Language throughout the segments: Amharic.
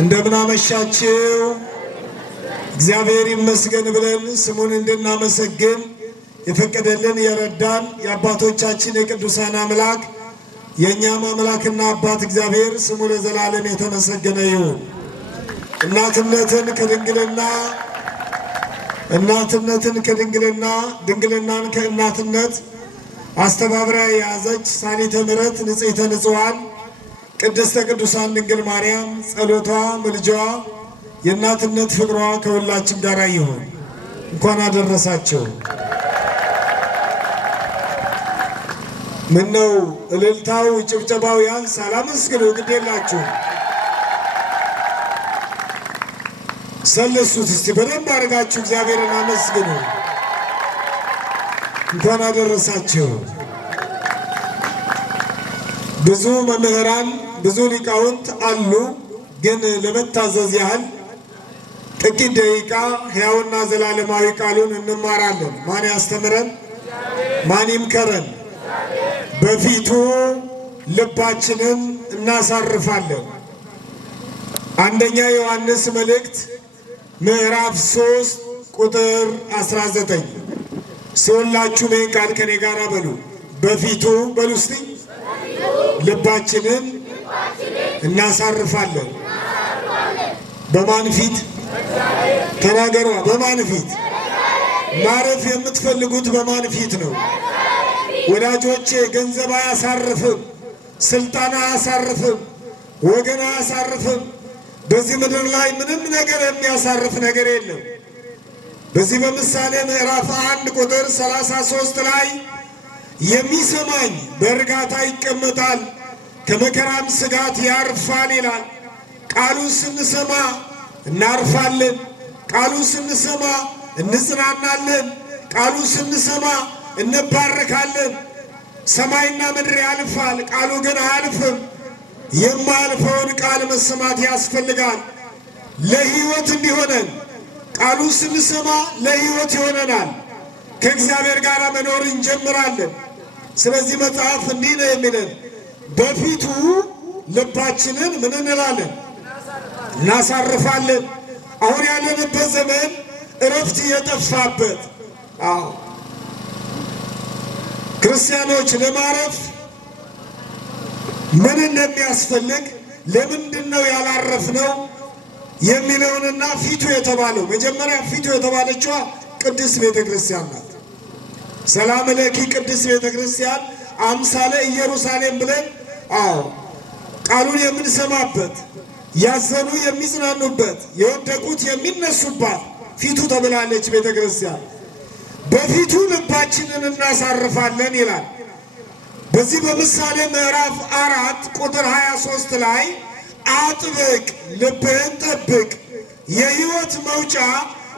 እንደምን አመሻችሁ። እግዚአብሔር ይመስገን ብለን ስሙን እንድናመሰግን የፈቀደልን የረዳን የአባቶቻችን የቅዱሳን አምላክ የኛም አምላክና አባት እግዚአብሔር ስሙ ለዘላለም የተመሰገነ ይሁን። እናትነትን ከድንግልና ድንግልናን ከእናትነት አስተባብራ የያዘች ሳሊተ ምሕረት ንጽሕተ ንጹሐን ቅድስተ ቅዱሳን ድንግል ማርያም ጸሎቷ ምልጃዋ የእናትነት ፍቅሯ ከሁላችን ጋር ይሁን። እንኳን አደረሳችሁ። ምነው እልልታው ጭብጨባው ያንስ? አላመስግኑ ግድ የላችሁ። ሰለሱት እስቲ በደንብ አድርጋችሁ እግዚአብሔርን አመስግኑ። እንኳን አደረሳችሁ። ብዙ መምህራን ብዙ ሊቃውንት አሉ፣ ግን ለመታዘዝ ያህል ጥቂት ደቂቃ ሕያውና ዘላለማዊ ቃሉን እንማራለን። ማን ያስተምረን? ማን ይምከረን? በፊቱ ልባችንን እናሳርፋለን። አንደኛ ዮሐንስ መልእክት ምዕራፍ 3 ቁጥር 19 ሲወላችሁ ምን ቃል ከኔ ጋር በሉ። በፊቱ በሉ እስቲ ልባችንን እናሳርፋለን። በማን ፊት ተናገሯ? በማን ፊት? ማረፍ የምትፈልጉት በማን ፊት ነው? ወዳጆቼ ገንዘብ አያሳርፍም፣ ስልጣን አያሳርፍም፣ ወገን አያሳርፍም። በዚህ ምድር ላይ ምንም ነገር የሚያሳርፍ ነገር የለም። በዚህ በምሳሌ ምዕራፍ 1 ቁጥር 33 ላይ የሚሰማኝ በእርጋታ ይቀመጣል ከመከራም ስጋት ያርፋል ይላል። ቃሉን ስንሰማ እናርፋለን። ቃሉን ስንሰማ እንጽናናለን። ቃሉን ስንሰማ እንባረካለን። ሰማይና ምድር ያልፋል፣ ቃሉ ግን አያልፍም። የማያልፈውን ቃል መሰማት ያስፈልጋል። ለሕይወት እንዲሆነን ቃሉን ስንሰማ ለሕይወት ይሆነናል። ከእግዚአብሔር ጋር መኖር እንጀምራለን። ስለዚህ መጽሐፍ እንዲህ ነው የሚለን፣ በፊቱ ልባችንን ምን እንላለን? እናሳርፋለን። አሁን ያለንበት ዘመን እረፍት የጠፋበት፣ ክርስቲያኖች ለማረፍ ምን እንደሚያስፈልግ ለምንድን ነው ያላረፍነው የሚለውንና ፊቱ የተባለው መጀመሪያ ፊቱ የተባለችዋ ቅድስት ቤተ ክርስቲያን ናት። ሰላም ለኪ ቅድስት ቤተ ክርስቲያን አምሳለ ኢየሩሳሌም ብለን ቃሉን የምንሰማበት፣ ያዘኑ የሚጽናኑበት፣ የወደቁት የሚነሱባት ፊቱ ተብላለች ቤተ ክርስቲያን። በፊቱ ልባችንን እናሳርፋለን ይላል። በዚህ በምሳሌ ምዕራፍ 4 ቁጥር 23 ላይ አጥብቅ ልብህን ጠብቅ የሕይወት መውጫ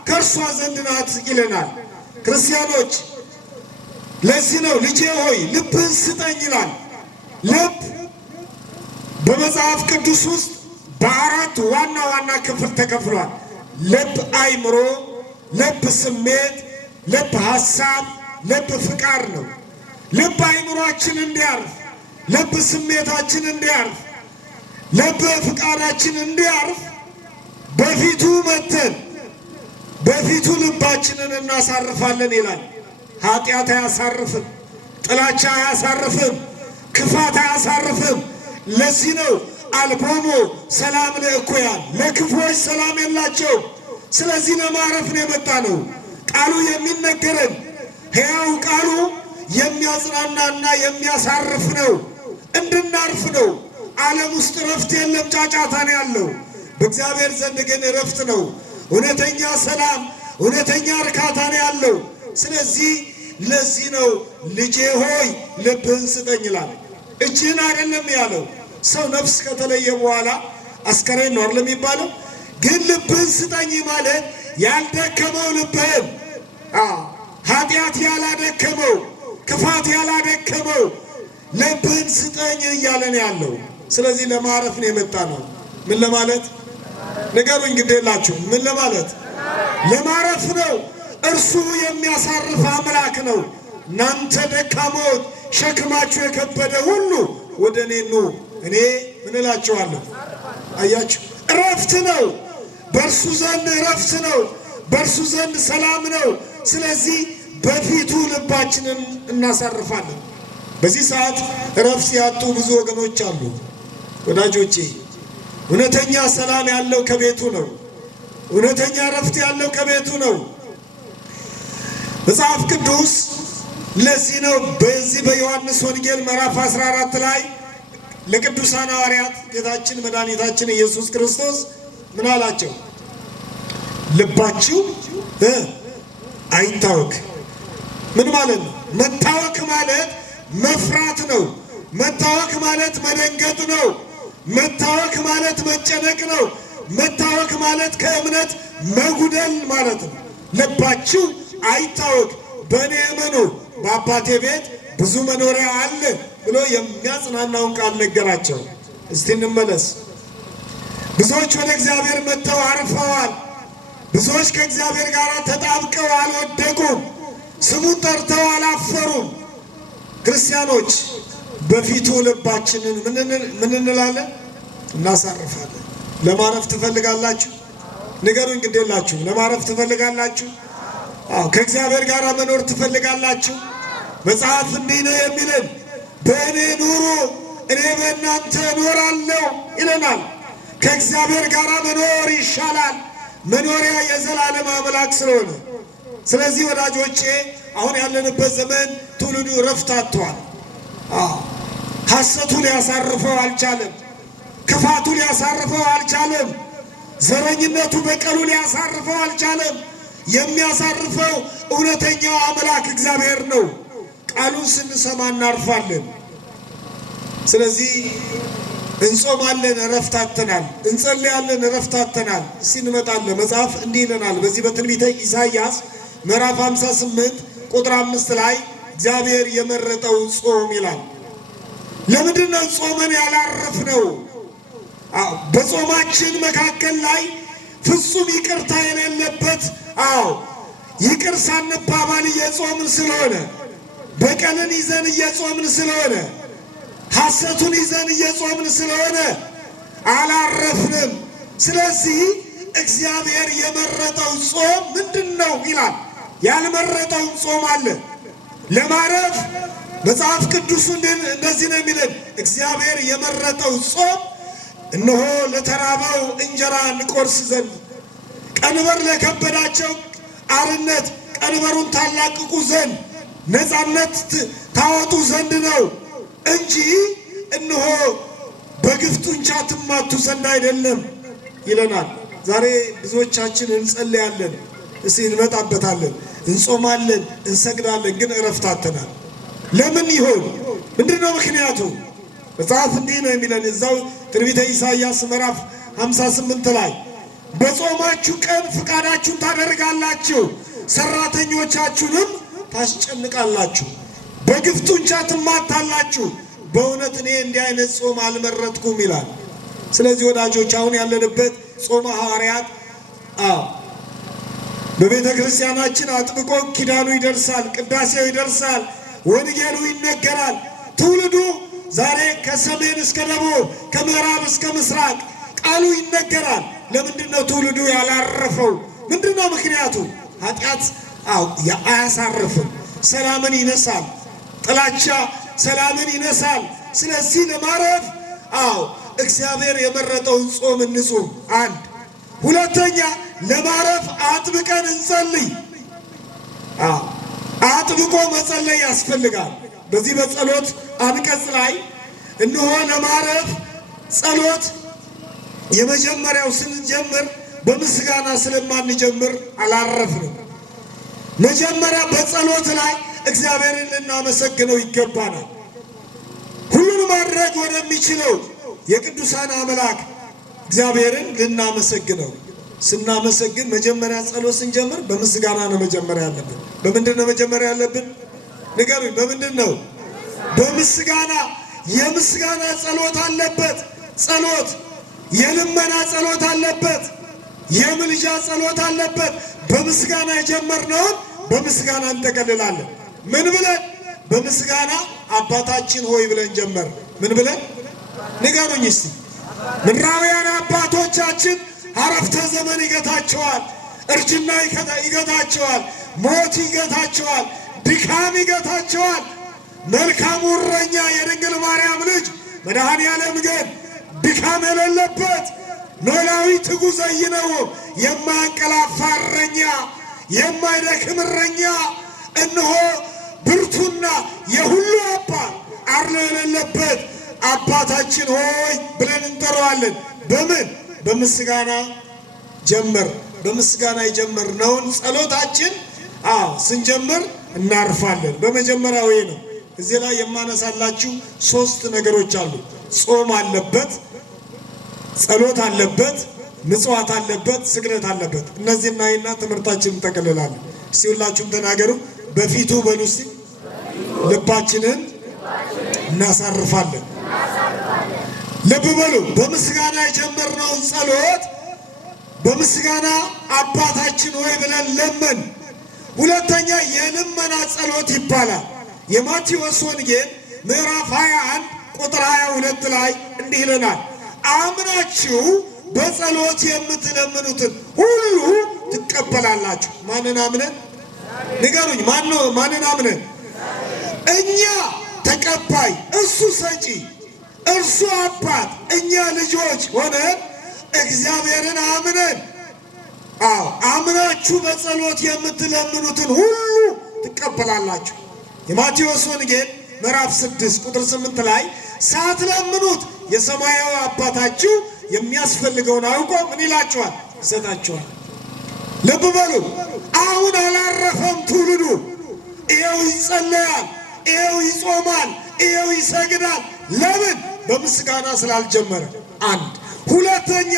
ከእርሷ ዘንድ ናት ይለናል። ክርስቲያኖች ለዚህ ነው ልጄ ሆይ ልብህን ስጠኝ ይላል። ልብ በመጽሐፍ ቅዱስ ውስጥ በአራት ዋና ዋና ክፍል ተከፍሏል። ልብ አእምሮ፣ ልብ ስሜት፣ ልብ ሐሳብ፣ ልብ ፍቃድ ነው። ልብ አእምሮአችን እንዲያርፍ፣ ልብ ስሜታችን እንዲያርፍ፣ ልብ ፍቃዳችን እንዲያርፍ በፊቱ መተን በፊቱ ልባችንን እናሳርፋለን ይላል። ኃጢአት አያሳርፍም፣ ጥላቻ አያሳርፍም፣ ክፋት አያሳርፍም። ለዚህ ነው አልቦሙ ሰላም ለእኩያን፣ ለክፉዎች ሰላም የላቸው። ስለዚህ ለማረፍ ነው የመጣ ነው። ቃሉ የሚነገረን ሕያው ቃሉ የሚያጽናናና የሚያሳርፍ ነው። እንድናርፍ ነው። ዓለም ውስጥ እረፍት የለም፣ ጫጫታ ነው ያለው። በእግዚአብሔር ዘንድ ግን እረፍት ነው። እውነተኛ ሰላም፣ እውነተኛ እርካታ ነው ያለው። ስለዚህ ለዚህ ነው ልጄ ሆይ ልብህን ስጠኝ ይላል። እጅህን አይደለም ያለው። ሰው ነፍስ ከተለየ በኋላ አስከሬን ነው አይደለም የሚባለው። ግን ልብህን ስጠኝ ማለት ያልደከመው ልብህን፣ ኃጢአት ያላደከመው፣ ክፋት ያላደከመው ልብህን ስጠኝ እያለን ያለው። ስለዚህ ለማረፍ ነው የመጣ ነው። ምን ለማለት ንገሩኝ፣ ግድ የላችሁ። ምን ለማለት? ለማረፍ ነው። እርሱ የሚያሳርፍ አምላክ ነው። እናንተ ደካሞች ሸክማችሁ የከበደ ሁሉ ወደ እኔ ኑ፣ እኔ ምን እላችኋለሁ? አያችሁ፣ እረፍት ነው። በእርሱ ዘንድ እረፍት ነው። በእርሱ ዘንድ ሰላም ነው። ስለዚህ በፊቱ ልባችንን እናሳርፋለን። በዚህ ሰዓት እረፍት ያጡ ብዙ ወገኖች አሉ። ወዳጆቼ እውነተኛ ሰላም ያለው ከቤቱ ነው። እውነተኛ እረፍት ያለው ከቤቱ ነው። መጽሐፍ ቅዱስ ለዚህ ነው በዚህ በዮሐንስ ወንጌል ምዕራፍ 14 ላይ ለቅዱሳን ሐዋርያት ጌታችን መድኃኒታችን ኢየሱስ ክርስቶስ ምን አላቸው? ልባችሁ አይታወክ። ምን ማለት ነው? መታወክ ማለት መፍራት ነው። መታወክ ማለት መደንገጥ ነው። መታወክ ማለት መጨነቅ ነው። መታወክ ማለት ከእምነት መጉደል ማለት ነው። ልባችሁ አይታወክ፣ በእኔ እመኑ፣ በአባቴ ቤት ብዙ መኖሪያ አለ ብሎ የሚያጽናናውን ቃል ነገራቸው። እስቲ እንመለስ። ብዙዎች ወደ እግዚአብሔር መጥተው አርፈዋል። ብዙዎች ከእግዚአብሔር ጋር ተጣብቀው አልወደቁም። ስሙን ጠርተው አላፈሩም። ክርስቲያኖች በፊቱ ልባችንን ምን እንላለን? እናሳርፋለን። ለማረፍ ትፈልጋላችሁ? ንገሩኝ። ግዴላችሁ ለማረፍ ትፈልጋላችሁ? አዎ። ከእግዚአብሔር ጋር መኖር ትፈልጋላችሁ? መጽሐፍ እንዲህ ነው የሚለን፣ በእኔ ኑሩ እኔ በእናንተ እኖራለሁ ይለናል። ከእግዚአብሔር ጋር መኖር ይሻላል፣ መኖሪያ የዘላለም አምላክ ስለሆነ። ስለዚህ ወዳጆቼ አሁን ያለንበት ዘመን ትውልዱ ረፍት አጥቷል። ሐሰቱ ሊያሳርፈው አልቻለም። ክፋቱ ሊያሳርፈው አልቻለም። ዘረኝነቱ በቀሉ ሊያሳርፈው አልቻለም። የሚያሳርፈው እውነተኛው አምላክ እግዚአብሔር ነው። ቃሉን ስንሰማ እናርፋለን። ስለዚህ እንጾማለን፣ እረፍት አጥተናል። እንጸልያለን፣ እረፍት አጥተናል። እስቲ እንመጣለን። መጽሐፍ እንዲህ ይለናል በዚህ በትንቢተ ኢሳይያስ ምዕራፍ 58 ቁጥር 5 ላይ እግዚአብሔር የመረጠው ጾም ይላል። ለምንድን ነው ጾመን ያላረፍነው? በጾማችን መካከል ላይ ፍጹም ይቅርታ የሌለበት ይቅር ሳንባባል እየጾምን ስለሆነ፣ በቀልን ይዘን እየጾምን ስለሆነ፣ ሐሰቱን ይዘን እየጾምን ስለሆነ አላረፍንም። ስለዚህ እግዚአብሔር የመረጠው ጾም ምንድን ነው ይላል። ያልመረጠው ጾም አለ ለማረፍ። መጽሐፍ ቅዱስ እንደዚህ ነው የሚለን፣ እግዚአብሔር የመረጠው ጾም እነሆ ለተራበው እንጀራ እንቆርስ ዘንድ፣ ቀንበር ለከበዳቸው አርነት ቀንበሩን ታላቅቁ ዘንድ፣ ነፃነት ታወጡ ዘንድ ነው እንጂ እነሆ በግፍ ጡንቻ ትማቱ ዘንድ አይደለም ይለናል። ዛሬ ብዙዎቻችን እንጸልያለን፣ እስቲ እንመጣበታለን፣ እንጾማለን፣ እንሰግዳለን፣ ግን እረፍት አጥተናል። ለምን ይሆን? ምንድነው ምክንያቱ? መጽሐፍ እንዲህ ነው የሚለን እዛው ትንቢተ ኢሳይያስ ምዕራፍ 58 ላይ በጾማችሁ ቀን ፍቃዳችሁን ታደርጋላችሁ፣ ሰራተኞቻችሁንም ታስጨንቃላችሁ፣ በግፍ ጡንቻ ትማታላችሁ። በእውነት እኔ እንዲህ አይነት ጾም አልመረጥኩም ይላል። ስለዚህ ወዳጆች አሁን ያለንበት ጾመ ሐዋርያት በቤተ ክርስቲያናችን አጥብቆ ኪዳኑ ይደርሳል፣ ቅዳሴው ይደርሳል፣ ወንጌሉ ይነገራል። ትውልዱ ዛሬ ከሰሜን እስከ ደቡብ ከምዕራብ እስከ ምስራቅ ቃሉ ይነገራል። ለምንድን ነው ትውልዱ ያላረፈው? ምንድን ነው ምክንያቱ? ኃጢአት አያሳርፍም፣ ሰላምን ይነሳል። ጥላቻ ሰላምን ይነሳል። ስለዚህ ለማረፍ እግዚአብሔር የመረጠውን ጾም እንጹም። አንድ ሁለተኛ፣ ለማረፍ አጥብቀን እንጸልይ። አጥብቆ መጸለይ ያስፈልጋል። በዚህ በጸሎት አንቀጽ ላይ እነሆ ለማረፍ ጸሎት የመጀመሪያው ስንጀምር በምስጋና ስለማንጀምር አላረፍንም። መጀመሪያ በጸሎት ላይ እግዚአብሔርን ልናመሰግነው ይገባናል። ሁሉን ማድረግ ወደሚችለው የቅዱሳን አምላክ እግዚአብሔርን ልናመሰግነው። ስናመሰግን መጀመሪያ ጸሎት ስንጀምር በምስጋና ነው መጀመሪያ ያለብን። በምንድን ነው መጀመሪያ ያለብን? ንገሩኝ። በምንድን ነው? በምስጋና። የምስጋና ጸሎት አለበት። ጸሎት የልመና ጸሎት አለበት። የምልጃ ጸሎት አለበት። በምስጋና የጀመርነውን በምስጋና እንጠቀልላለን። ምን ብለን? በምስጋና አባታችን ሆይ ብለን ጀመር። ምን ብለን? ንገሩኝ እስቲ። ምድራውያን አባቶቻችን አረፍተ ዘመን ይገታቸዋል፣ እርጅና ይገታቸዋል፣ ሞት ይገታቸዋል፣ ድካም ይገታቸዋል። መልካሙ እረኛ የድንግል ማርያም ልጅ መድኃኔ ዓለም ግን ድካም የሌለበት ኖላዊ ትጉ ዘይነው የማያንቀላፋ እረኛ፣ የማይደክም እረኛ፣ እነሆ ብርቱና የሁሉ አባት አርሎ የሌለበት አባታችን ሆይ ብለን እንጠራዋለን። በምን? በምስጋና ጀምር። በምስጋና የጀመርነውን ጸሎታችን ስንጀምር እናርፋለን። በመጀመሪያው ይሄ ነው። እዚህ ላይ የማነሳላችሁ 3 ነገሮች አሉ። ጾም አለበት፣ ጸሎት አለበት፣ ምጽዋት አለበት፣ ስግደት አለበት። እነዚህና ይና ትምህርታችንን እንጠቀልላለን። እስቲ ሁላችሁም ተናገሩ። በፊቱ በሉ እስቲ። ልባችንን እናሳርፋለን። ልብ በሉ። በምስጋና የጀመርነውን ጸሎት በምስጋና አባታችን ሆይ ብለን ለምን። ሁለተኛ የልመና ጸሎት ይባላል። የማቴዎስ ወንጌል ምዕራፍ 21 ቁጥር 22 ላይ እንዲህ ይለናል፣ አምናችሁ በጸሎት የምትለምኑትን ሁሉ ትቀበላላችሁ። ማንን አምነን? ንገሩኝ። ማንን አምነን? እኛ ተቀባይ፣ እሱ ሰጪ፣ እርሱ አባት፣ እኛ ልጆች ሆነን እግዚአብሔርን አምነን አምናችሁ በጸሎት የምትለምኑትን ሁሉ ትቀበላላችሁ። የማቴዎስ ወንጌል ምዕራፍ 6 ቁጥር 8 ላይ ሳትለምኑት የሰማያዊ አባታችሁ የሚያስፈልገውን አውቆ ምን ይላችኋል? ይሰጣችኋል። ልብ በሉ። አሁን አላረፈም ትውልዱ። ይኸው ይጸለያል፣ ይኸው ይጾማል፣ ይኸው ይሰግዳል። ለምን? በምስጋና ስላልጀመረ። አንድ ሁለተኛ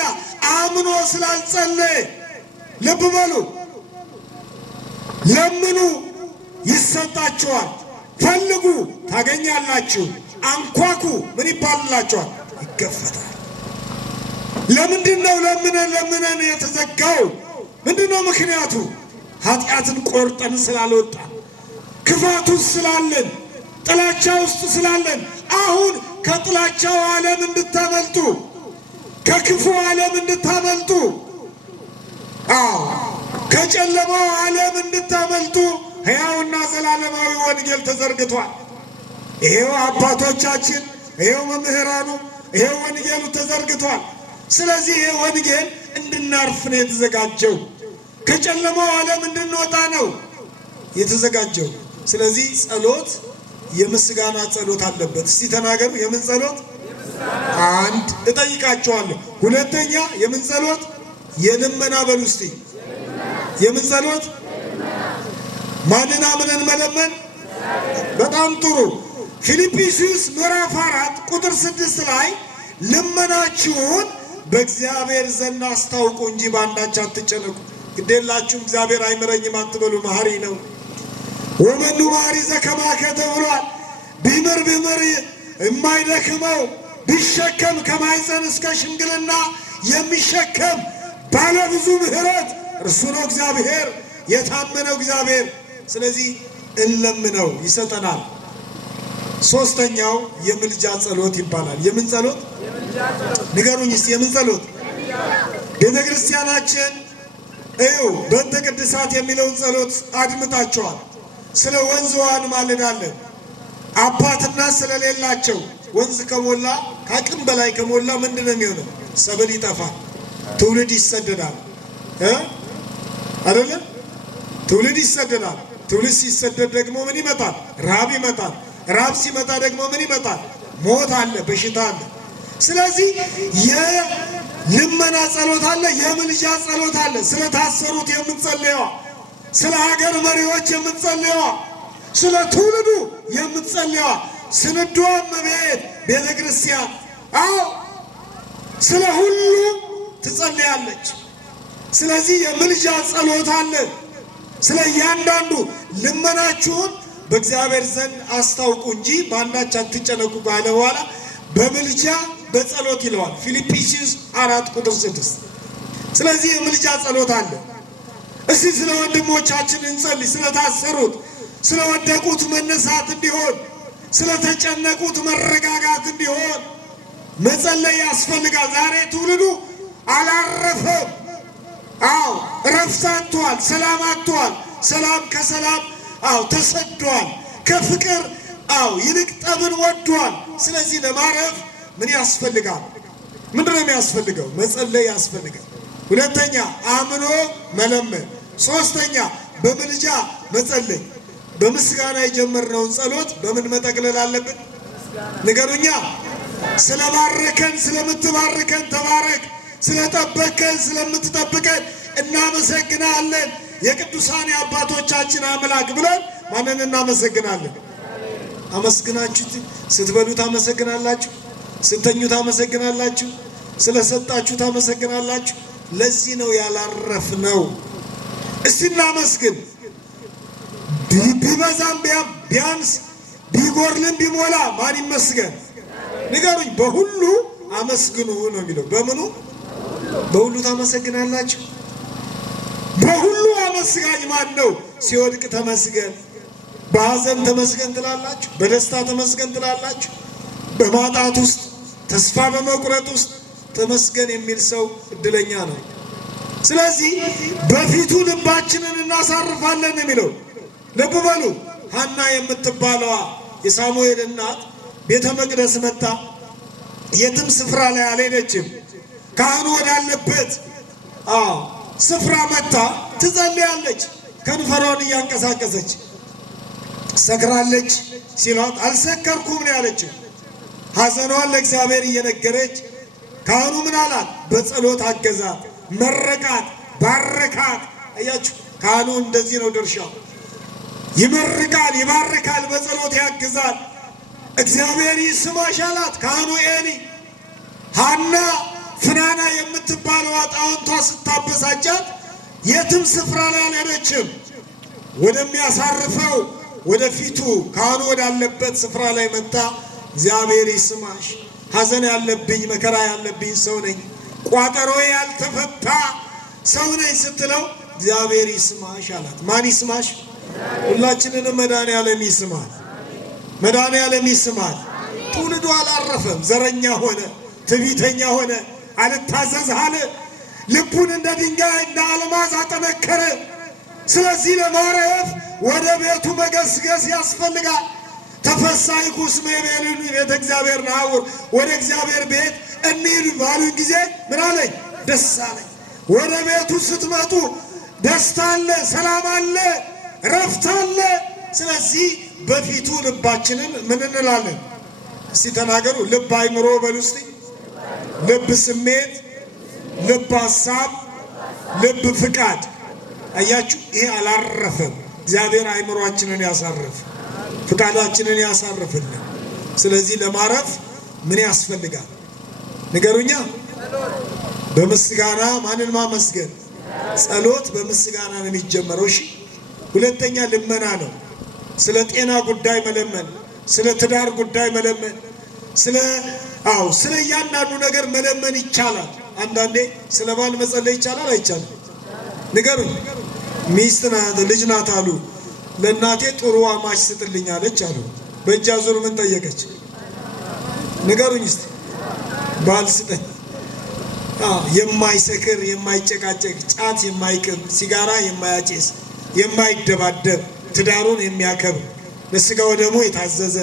አምኖ ስላልጸለየ። ልብ በሉ። ለምኑ ይሰጣችኋል፣ ፈልጉ ታገኛላችሁ፣ አንኳኩ ምን ይባልላችኋል? ይከፈታል። ለምንድን ነው ለምነን የተዘጋው? ምንድን ነው ምክንያቱ? ኃጢአትን ቆርጠን ስላልወጣን፣ ክፋቱ ስላለን፣ ጥላቻ ውስጥ ስላለን። አሁን ከጥላቻው ዓለም እንድታመልጡ፣ ከክፉ ዓለም እንድታመልጡ፣ ከጨለማው ዓለም እንድታመልጡ ሕያውና ዘላለማዊ ወንጌል ተዘርግቷል። ይሄው አባቶቻችን፣ ይሄው መምህራኑ፣ ይሄው ወንጌሉ ተዘርግቷል። ስለዚህ ይሄ ወንጌል እንድናርፍ ነው የተዘጋጀው። ከጨለማው ዓለም እንድንወጣ ነው የተዘጋጀው። ስለዚህ ጸሎት የምስጋና ጸሎት አለበት። እስቲ ተናገሩ። የምን ጸሎት? አንድ እጠይቃቸዋለሁ። ሁለተኛ የምን ጸሎት? የልመና በሉ እስቲ። የምን ጸሎት? ማንን አምነን መለመን? በጣም ጥሩ። ፊልጵስዩስ ምዕራፍ 4 ቁጥር 6 ላይ ልመናችሁን በእግዚአብሔር ዘንድ አስታውቁ እንጂ በአንዳች አትጨነቁ። ግዴላችሁም እግዚአብሔር አይምረኝም አትበሉ፣ መሐሪ ነው። ወመኑ መሐሪ ዘከማከ ተብሏል። ቢምር የማይደክመው ቢሸከም ከማኅፀን እስከ ሽምግልና የሚሸከም ባለ ብዙ ምሕረት እርሱ ነው እግዚአብሔር፣ የታመነው እግዚአብሔር። ስለዚህ እንለምነው ይሰጠናል። ሶስተኛው የምልጃ ጸሎት ይባላል። የምን ጸሎት? ንገሩኝ እስቲ። የምን ጸሎት? ቤተ ክርስቲያናችን በእንተ ቅድሳት የሚለውን ጸሎት አድምጣቸዋል። ስለ ወንዝ ውሃ እንማልዳለን። አባትና ስለሌላቸው ወንዝ ከሞላ ከአቅም በላይ ከሞላ ምንድን ነው የሚሆነው? ሰብል ይጠፋል፣ ትውልድ ይሰደዳል። አይደለም? ትውልድ ይሰደዳል። ትውልድ ሲሰደድ ደግሞ ምን ይመጣል? ረሃብ ይመጣል። ረሃብ ሲመጣ ደግሞ ምን ይመጣል? ሞት አለ፣ በሽታ አለ። ስለዚህ የልመና ጸሎት አለ፣ የምልጃ ጸሎት አለ። ስለታሰሩት የምንጸልየዋ፣ ስለ ሀገር መሪዎች የምንጸልየዋ፣ ስለ ትውልዱ የምንጸልየዋ ስንዷ እመቤት ቤተ ክርስቲያን ስለ ሁሉ ትጸልያለች። ስለዚህ የምልጃ ጸሎት አለ። ስለ እያንዳንዱ ልመናችሁን በእግዚአብሔር ዘንድ አስታውቁ እንጂ በአንዳች አትጨነቁ ባለ በኋላ በምልጃ በጸሎት ይለዋል። ፊልጵስዩስ 4 ቁጥር 6። ስለዚህ የምልጃ ጸሎት አለ። እስቲ ስለ ወንድሞቻችን እንጸልይ። ስለታሰሩት፣ ስለወደቁት መነሳት እንዲሆን፣ ስለተጨነቁት መረጋጋት እንዲሆን መጸለይ ያስፈልጋል። ዛሬ ትውልዱ አላረፈም። አዎ እረፍት አጥቷል፣ ሰላም አጥቷል። ሰላም ከሰላም ተሰዷል። ከፍቅር ይልቅ ጠብን ወዷል። ስለዚህ ለማረፍ ምን ያስፈልጋል? ምንድነው የሚያስፈልገው? መጸለይ ያስፈልጋል። ሁለተኛ አምኖ መለመን። ሶስተኛ በምልጃ መጸለይ። በምስጋና የጀመርነውን ጸሎት በምን መጠቅለል አለብን? ንገሩኛ። ስለባረከን ስለምትባርከን ተባረክ፣ ስለጠበቀን ስለምትጠብቀን እናመሰግናለን። የቅዱሳን አባቶቻችን አምላክ ብለን ማንን እናመሰግናለን? አመስግናችሁ ስትበሉ ታመሰግናላችሁ፣ ስተኙ ታመሰግናላችሁ፣ ስለሰጣችሁ ታመሰግናላችሁ። ለዚህ ነው ያላረፍነው። እስቲ እናመስግን። ቢበዛም ቢያንስ ቢጎርልም ቢሞላ ማን ይመስገን? ንገሩኝ። በሁሉ አመስግኑ ነው የሚለው። በምኑ? በሁሉ ታመሰግናላችሁ። በሁሉ አመስጋኝ ማን ነው? ሲወድቅ ተመስገን፣ በሐዘን ተመስገን ትላላችሁ፣ በደስታ ተመስገን ትላላችሁ፣ በማጣት ውስጥ ተስፋ በመቁረጥ ውስጥ ተመስገን የሚል ሰው እድለኛ ነው። ስለዚህ በፊቱ ልባችንን እናሳርፋለን የሚለው። ልብ በሉ። ሐና የምትባለዋ የሳሙኤል እናት ቤተ መቅደስ መጣ። የትም ስፍራ ላይ አልሄደችም። ካህኑ ወዳለበት ስፍራ መጣ ትጸልያለች። ከንፈሯን እያንቀሳቀሰች ሰክራለች ሲሏት አልሰከርኩም ነው ያለችው። ሐዘኗን ለእግዚአብሔር እየነገረች ካህኑ ምን አላት? በጸሎት አገዛት፣ መረቃት፣ ባረካት። አያችሁ፣ ካህኑ እንደዚህ ነው ድርሻው። ይመርቃል፣ ይባርካል፣ በጸሎት ያግዛል። እግዚአብሔር ይስማሽ አላት ካህኑ ኤሊ። ሐና ፍናና የምትባለው ጣዖንቷ ስታበሳጫት የትም ስፍራ ላይ አልሄደችም። ወደሚያሳርፈው ወደፊቱ ካህኑ ወዳለበት ስፍራ ላይ መጣ። እግዚአብሔር ይስማሽ፣ ሐዘን ያለብኝ መከራ ያለብኝ ሰው ነኝ፣ ቋጠሮዬ ያልተፈታ ሰው ነኝ ስትለው እግዚአብሔር ይስማሽ አላት። ማን ይስማሽ? ሁላችንንም መድኃኔዓለም ይስማል። መድኃኔዓለም ይስማል። ትውልዱ አላረፈም። ዘረኛ ሆነ፣ ትዕቢተኛ ሆነ፣ አልታዘዝ አለ። ልቡን እንደ ድንጋይ እንደ አልማዝ አጠነከረ። ስለዚህ ለማረፍ ወደ ቤቱ መገስገስ ያስፈልጋል። ተፈሳይኩ እስመ ቤሉኒ ቤተ እግዚአብሔር ነሐውር፣ ወደ እግዚአብሔር ቤት እንሂድ ባሉኝ ጊዜ ምን አለኝ? ደስ አለኝ። ወደ ቤቱ ስትመጡ ደስታ አለ፣ ሰላም አለ፣ ረፍት አለ። ስለዚህ በፊቱ ልባችንን ምን እንላለን? እስቲ ተናገሩ። ልብ አይምሮ በሉ እስቲ። ልብ ስሜት፣ ልብ ሐሳብ፣ ልብ ፍቃድ። አያችሁ፣ ይሄ አላረፈም። እግዚአብሔር አይምሮአችንን ያሳርፍ፣ ፍቃዳችንን ያሳርፍልን። ስለዚህ ለማረፍ ምን ያስፈልጋል? ንገሩኛ። በምስጋና ማንን ማመስገን? ጸሎት በምስጋና ነው የሚጀመረው። እሺ። ሁለተኛ ልመና ነው። ስለ ጤና ጉዳይ መለመን፣ ስለ ትዳር ጉዳይ መለመን፣ ስለ እያንዳንዱ ነገር መለመን ይቻላል። አንዳንዴ ስለ ባል መጸለይ ይቻላል አይቻልም? ንገሩኝ። ሚስት ናት፣ ልጅ ናት አሉ። ለእናቴ ጥሩ አማች ስጥልኝ አለች አሉ። በእጅ አዙር ምን ጠየቀች? ንገሩኝ እስቲ። ባል ስጠኝ። የማይሰክር የማይጨቃጨቅ፣ ጫት የማይቅም፣ ሲጋራ የማያጨስ፣ የማይደባደብ፣ ትዳሩን የሚያከብር፣ ለስጋው ደግሞ የታዘዘ፣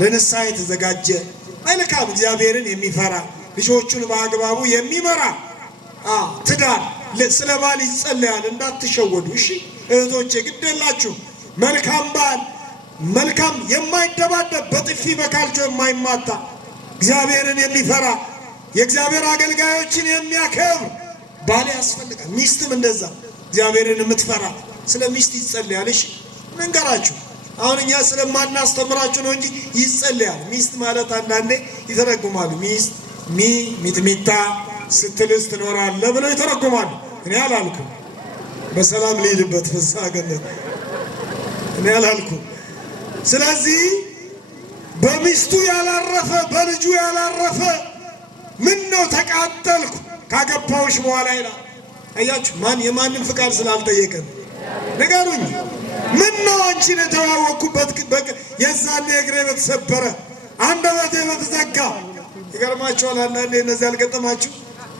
ለንስሐ የተዘጋጀ፣ መልካም እግዚአብሔርን የሚፈራ፣ ልጆቹን በአግባቡ የሚመራ ትዳር። ስለ ባል ይጸለያል፣ እንዳትሸወዱ እሺ እህቶቼ፣ ግደላችሁ። መልካም ባል፣ መልካም የማይደባደብ፣ በጥፊ በካልቾ የማይማታ፣ እግዚአብሔርን የሚፈራ፣ የእግዚአብሔር አገልጋዮችን የሚያከብር ባል ያስፈልጋል። ሚስትም እንደዛ እግዚአብሔርን የምትፈራ። ስለ ሚስት ይጸለያል። እሺ መንገራችሁ። አሁን እኛ ስለማናስተምራችሁ ነው እንጂ ይጸለያል። ሚስት ማለት አንዳንዴ ይተረጉማሉ። ሚስት ሚጥሚጣ ስትልስ ትኖራለህ ብለው ይተረጉማሉ። እኔ አላልኩም። በሰላም ልሂድበት ፍስሐ ገነት። እኔ አላልኩም። ስለዚህ በሚስቱ ያላረፈ በልጁ ያላረፈ ምን ነው ተቃጠልኩ ካገባሁሽ በኋላ ይላል። አያችሁ፣ የማንም ፍቃድ ስላልጠየቀን ንገሩኝ። ምን ነው አንቺን የተዋወቅኩበት የዛኔ እግሬ በተሰበረ አንደበቴ በተዘጋ። ይገርማችኋል። አንዳንዴ እነዚህ ያልገጠማችሁ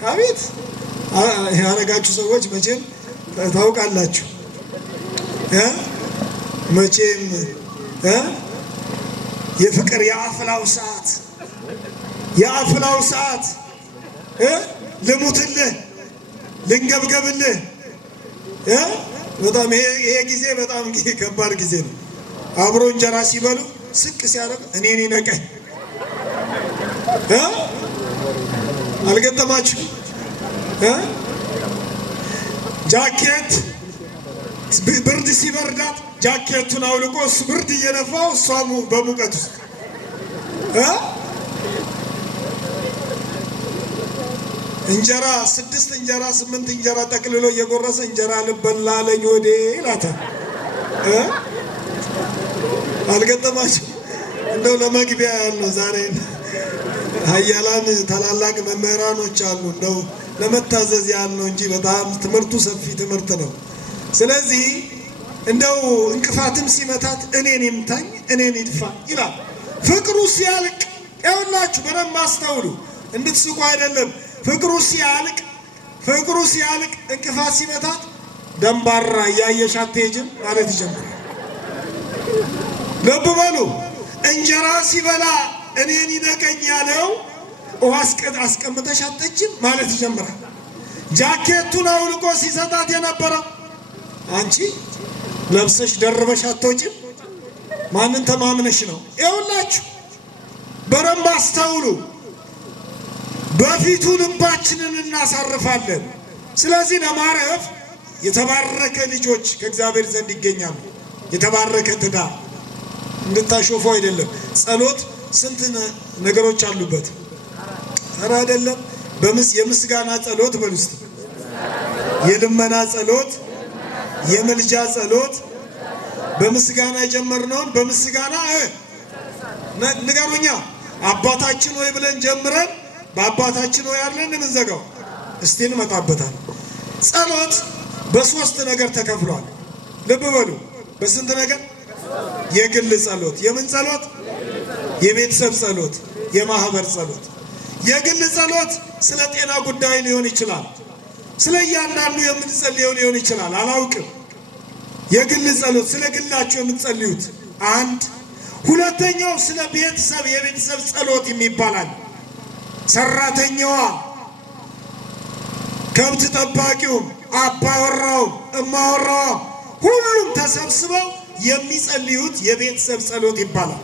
አቤት ያረጋችሁ ሰዎች መቼም ታውቃላችሁ መቼም የፍቅር የአፍላው ሰዓት ልሙትልህ ልንገብገብልህ በጣም ይሄ ጊዜ በጣም ከባድ ጊዜ ነው። አብሮ እንጀራ ሲበሉ ስቅ ሲያደርግ እኔን ይነቀኝ አልገጠማችሁ? ጃኬት ብርድ ሲበርዳት ጃኬቱን አውልቆ እሱ ብርድ እየነፋው እሷም በሙቀት ውስጥ እንጀራ 6 እንጀራ 8 እንጀራ ጠቅልሎ እየጎረሰ እንጀራ ልበላ አለኝ ወዴ ይላታል። አልገጠማችሁ? እንደው ለመግቢያ ያለው ዛሬ ኃያላን ታላላቅ መምህራኖች አሉ። እንደው ለመታዘዝ ያለው እንጂ በጣም ትምህርቱ ሰፊ ትምህርት ነው። ስለዚህ እንደው እንቅፋትም ሲመታት እኔን ይምታኝ እኔን ይድፋ ይላል። ፍቅሩ ሲያልቅ ያውላችሁ በደንብ አስተውሉ፣ እንድትስቁ አይደለም። ፍቅሩ ሲያልቅ እንቅፋት ሲመታት ደንባራ እያየሽ አትሄጂም ማለት ይጀምራል። ልብ በሉ። እንጀራ ሲበላ እኔን ይነቀኝ ያለው ውሃ አስቀምጠሽ አትጠጪም ማለት ይጀምራል። ጃኬቱን አውልቆ ሲሰጣት የነበረው አንቺ ለብሰሽ ደርበሽ አትወጪም ማንን ተማምነሽ ነው? ይኸውላችሁ በደንብ አስተውሉ። በፊቱ ልባችንን እናሳርፋለን። ስለዚህ ለማረፍ የተባረከ ልጆች ከእግዚአብሔር ዘንድ ይገኛሉ። የተባረከ ትዳር እንድታሾፉ አይደለም። ጸሎት ስንት ነገሮች አሉበት። ኧረ አይደለም። የምስጋና ጸሎት በሉ እስቲ፣ የልመና ጸሎት፣ የምልጃ ጸሎት፣ በምስጋና የጀመርነውን በምስጋና ንገሩኛ። አባታችን ሆይ ብለን ጀምረን በአባታችን ሆይ ያለን የምንዘጋው እስቲ እንመጣበታል። ጸሎት በሶስት ነገር ተከፍሏል። ልብ በሉ። በስንት ነገር? የግል ጸሎት፣ የምን ጸሎት? የቤተሰብ ጸሎት፣ የማህበር ጸሎት። የግል ጸሎት ስለ ጤና ጉዳይ ሊሆን ይችላል። ስለ እያንዳንዱ የምንጸልየው ሊሆን ይችላል። አላውቅም። የግል ጸሎት ስለ ግላችሁ የምትጸልዩት አንድ። ሁለተኛው ስለ ቤተሰብ የቤተሰብ ጸሎት የሚባላል። ሰራተኛዋ፣ ከብት ጠባቂው፣ አባወራው፣ እማወራው ሁሉም ተሰብስበው የሚጸልዩት የቤተሰብ ጸሎት ይባላል።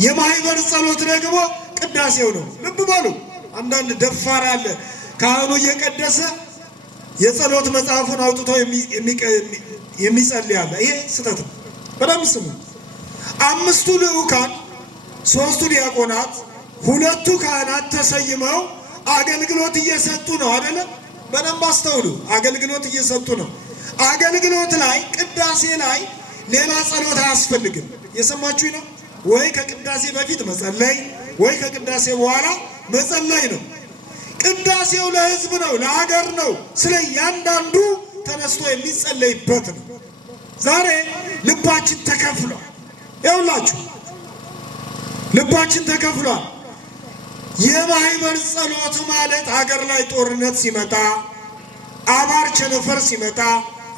የማህበር ጸሎት ደግሞ ቅዳሴው ነው። ልብ በሉ። አንዳንድ ደፋር አለ ካህኑ እየቀደሰ የጸሎት መጽሐፉን አውጥቶ የሚጸልይ አለ። ይሄ ስህተት ነው። በደንብ ስሙ። 5ቱ ልዑካን፣ 3ቱ ዲያቆናት፣ 2ቱ ካህናት ተሰይመው አገልግሎት እየሰጡ ነው አይደለ? በደንብ አስተውሉ። አገልግሎት እየሰጡ ነው። አገልግሎት ላይ ቅዳሴ ላይ ሌላ ጸሎት አያስፈልግም። የሰማችሁኝ ነው ወይ? ከቅዳሴ በፊት መጸለይ ወይ ከቅዳሴ በኋላ መጸለይ ነው። ቅዳሴው ለሕዝብ ነው፣ ለሀገር ነው። ስለ እያንዳንዱ ተነስቶ የሚጸለይበት ነው። ዛሬ ልባችን ተከፍሏል። ይኸውላችሁ ልባችን ተከፍሏል። የማህበር ጸሎት ማለት ሀገር ላይ ጦርነት ሲመጣ፣ አባር ቸነፈር ሲመጣ፣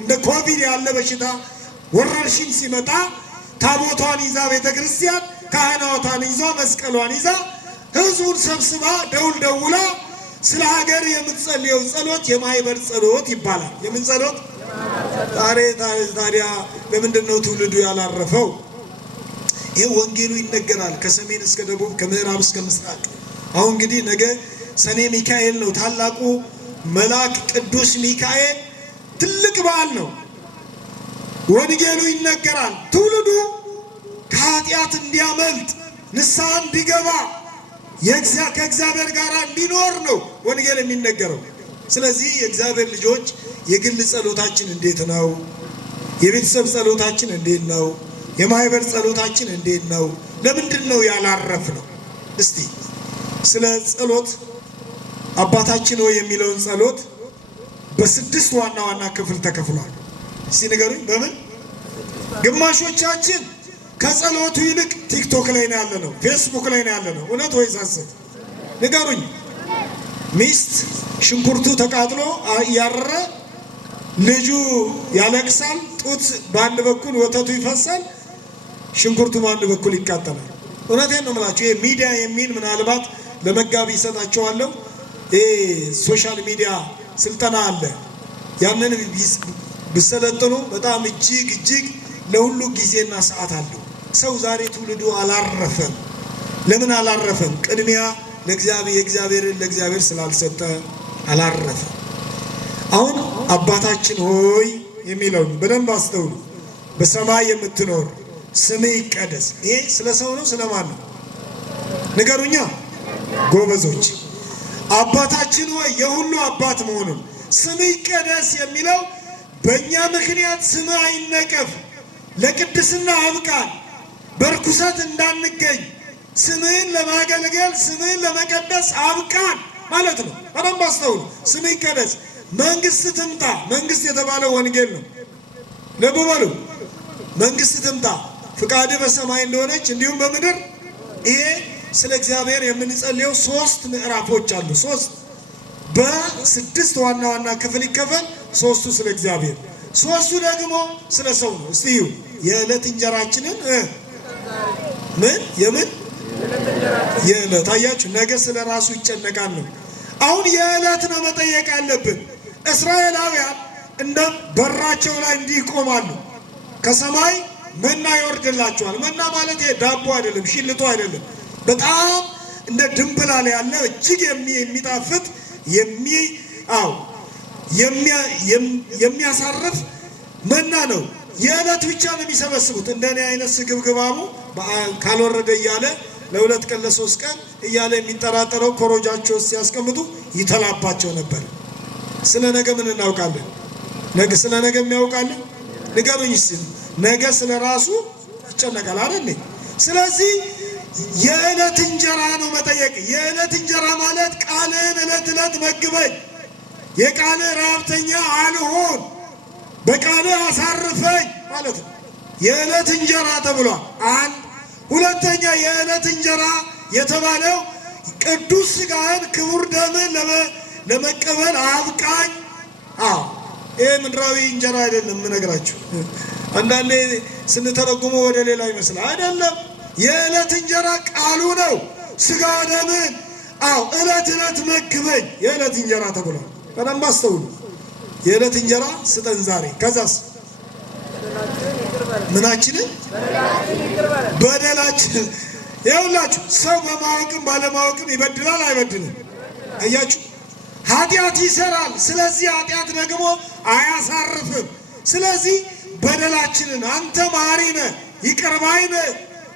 እንደ ኮቪድ ያለ በሽታ ወረርሽኝ ሲመጣ ታቦቷን ይዛ ቤተክርስቲያን ካህናቷን ይዛ መስቀሏን ይዛ ህዝቡን ሰብስባ ደውል ደውላ ስለ ሀገር የምትጸልየው ጸሎት የማህበር ጸሎት ይባላል። የምን ጸሎት? ታዲያ ለምንድን ነው ትውልዱ ያላረፈው? ይህ ወንጌሉ ይነገራል ከሰሜን እስከ ደቡብ ከምዕራብ እስከ ምስራቅ። አሁን እንግዲህ ነገ ሰኔ ሚካኤል ነው። ታላቁ መልአክ ቅዱስ ሚካኤል ትልቅ በዓል ነው። ወንጌሉ ይነገራል። ትውልዱ ከኃጢአት እንዲያመልጥ ንስሐ እንዲገባ ከእግዚአብሔር ጋር እንዲኖር ነው ወንጌል የሚነገረው። ስለዚህ የእግዚአብሔር ልጆች የግል ጸሎታችን እንዴት ነው? የቤተሰብ ጸሎታችን እንዴት ነው? የማህበር ጸሎታችን እንዴት ነው? ለምንድን ነው ያላረፍ ነው? እስቲ ስለ ጸሎት አባታችን ሆይ የሚለውን ጸሎት በ6 ዋና ዋና ክፍል ተከፍሏል። እስቲ ንገሩኝ በምን? ግማሾቻችን ከጸሎቱ ይልቅ ቲክቶክ ላይ ነው ያለነው፣ ፌስቡክ ላይ ነው ያለነው። እውነት ወይስ ሐሰት? ንገሩኝ። ሚስት ሽንኩርቱ ተቃጥሎ ያረረ ልጁ ያለቅሳል። ጡት በአንድ በኩል ወተቱ ይፈሳል፣ ሽንኩርቱ በአንድ በኩል ይቃጠላል። እውነቴን ነው የምላችሁ። ይሄ ሚዲያ የሚል ምናልባት ለመጋቢ ይሰጣቸዋለሁ። ይሄ ሶሻል ሚዲያ ስልጠና አለ። ያንን ብሰለጥኑ በጣም እጅግ ለሁሉ ጊዜና ሰዓት አለው። ሰው ዛሬ ትውልዱ አላረፈም። ለምን አላረፈም? ቅድሚያ የእግዚአብሔርን ለእግዚአብሔር ስላልሰጠ አላረፈም። አሁን አባታችን ሆይ የሚለው በደንብ አስተውሉ። በሰማይ የምትኖር ስምህ ይቀደስ። ይሄ ስለ ሰው ነው ስለማን ነው? ንገሩኛ ጎበዞች። አባታችን ሆይ የሁሉ አባት መሆኑን ስምህ ይቀደስ የሚለው በእኛ ምክንያት ስምህ አይነቀፍ፣ ለቅድስና አብቃን፣ በርኩሰት እንዳንገኝ፣ ስምህን ለማገልገል ስምህን ለመቀደስ አብቃን ማለት ነው። በደንብ አስተውሉ። ስምህ ይቀደስ፣ መንግስት ትምጣ። መንግስት የተባለው ወንጌል ነው። ልብ በሉ። መንግስት ትምጣ፣ ፍቃድህ በሰማይ እንደሆነች እንዲሁም በምድር። ይሄ ስለ እግዚአብሔር የምንጸልየው 3 ምዕራፎች አሉ። 3 በ6 ዋና ዋና ክፍል ይከፈል። 3ቱ ስለ እግዚአብሔር፣ 3ቱ ደግሞ ስለ ሰው ነው። እስቲ እዩ። የዕለት እንጀራችንን የዕለት አያችሁ፣ ነገ ስለ ራሱ ይጨነቃል ነው። አሁን የዕለት ነው መጠየቅ አለብን። እስራኤላውያን እንደ በራቸው ላይ እንዲህ ይቆማሉ። ከሰማይ መና ይወርድላቸዋል። መና ማለት ዳቦ አይደለም፣ ሽልቶ አይደለም። በጣም እንደ ድንብላል ያለ እጅግ የሚጣፍጥ የሚያሳርፍ መና ነው። የዕለት ብቻ ነው የሚሰበስቡት። እንደኔ አይነት ስግብግባሙ ካልወረደ እያለ ለ2 ቀን ለ3 ቀን እያለ የሚጠራጠረው ኮሮጃቸው ሲያስቀምጡ ይተላባቸው ነበር። ስለ ነገ ምን እናውቃለን? ስለ ነገ የሚያውቃለን? ንገሩኝ እስኪ። ነገ ስለ ራሱ ይጨነቃል አይደል? ስለዚህ የዕለት እንጀራ ነው መጠየቅ። የዕለት እንጀራ ማለት ቃልህን ዕለት መግበኝ፣ የቃልህ ረሃብተኛ አልሆን፣ በቃልህ አሳርፈኝ ማለት ነው። የዕለት እንጀራ ተብሏል። አንድ ሁለተኛ የዕለት እንጀራ የተባለው ቅዱስ ሥጋህን ክቡር ደምን ለመቀበል አብቃኝ። ይሄ ምድራዊ እንጀራ አይደለም የምነግራችሁ። አንዳንዴ ስንተረጉመው ወደ ሌላ ይመስላል። አይደለም። የዕለት እንጀራ ቃሉ ነው። ሥጋ ደምን ዕለት መግበኝ የዕለት እንጀራ ተብሏል። በደንብ አስተውሉ። የዕለት እንጀራ ስጠን ዛሬ። ከዛስ ምናችንን በደላችንን። ይኸውላችሁ ሰው በማወቅም ባለማወቅም ይበድላል አይበድልም? አያችሁ፣ ኃጢአት ይሰራል። ስለዚህ ኃጢአት ደግሞ አያሳርፍም። ስለዚህ በደላችንን አንተ መሐሪ ነህ፣ ይቅር ባይ ነህ።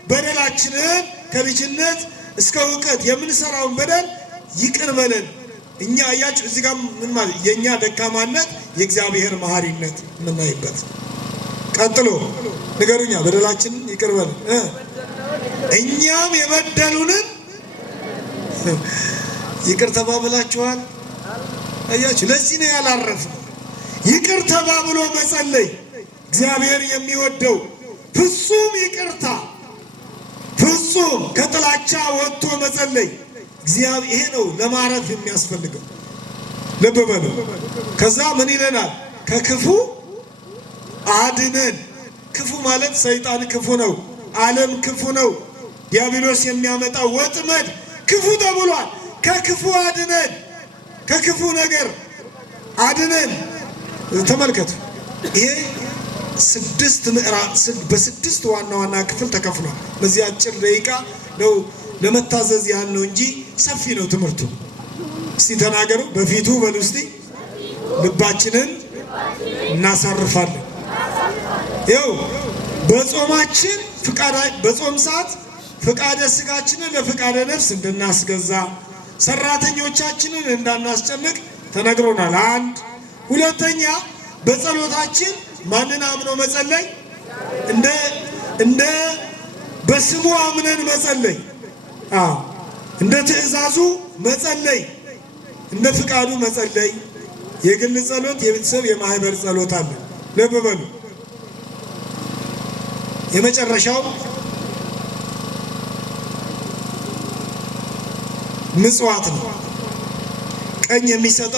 በደላችንን ከልጅነት እስከ እውቀት የምንሰራውን በደል ይቅር በለን። እኛ አያችሁ እዚህ ጋር ምን ማለት የኛ ደካማነት የእግዚአብሔር መሐሪነት የምናይበት። ቀጥሎ ንገሩኛ፣ በደላችንን ይቅር በለን እኛም የበደሉንን ይቅር ተባብላችኋል። አያችሁ፣ ለዚህ ነው ያላረፍነው። ይቅር ተባብሎ መጸለይ እግዚአብሔር የሚወደው ፍጹም ይቅርታ፣ ፍጹም ከጥላቻ ወጥቶ መጸለይ እግዚአብሔር ይሄ ነው ለማረፍ የሚያስፈልገው። ልብ በሉ። ከዛ ምን ይለናል? ከክፉ አድነን። ክፉ ማለት ሰይጣን ክፉ ነው፣ ዓለም ክፉ ነው፣ ዲያብሎስ የሚያመጣው ወጥመድ ክፉ ተብሏል። ከክፉ አድነን፣ ከክፉ ነገር አድነን። ተመልከቱ፣ ይሄ 6 ምዕራፍ በ6 ዋና ዋና ክፍል ተከፍሏል። በዚህ አጭር ደቂቃ ነው ለመታዘዝ ያህል ነው እንጂ ሰፊ ነው ትምህርቱ። እስቲ ተናገሩ። በፊቱ በሉ እስቲ ልባችንን እናሳርፋለን። ይኸው በጾማችን በጾም ሰዓት ፍቃደ ሥጋችንን ለፍቃደ ነፍስ እንድናስገዛ ሰራተኞቻችንን እንዳናስጨንቅ ተነግሮናል። አንድ ሁለተኛ በጸሎታችን ማንን አምኖ መጸለይ? እንደ በስሙ አምነን መጸለይ፣ እንደ ትእዛዙ መጸለይ፣ እንደ ፍቃዱ መጸለይ። የግል ጸሎት፣ የቤተሰብ የማህበር ጸሎት አለ። ልብ በሉ። የመጨረሻው ምጽዋት ነው። ቀኝ የሚሰጠው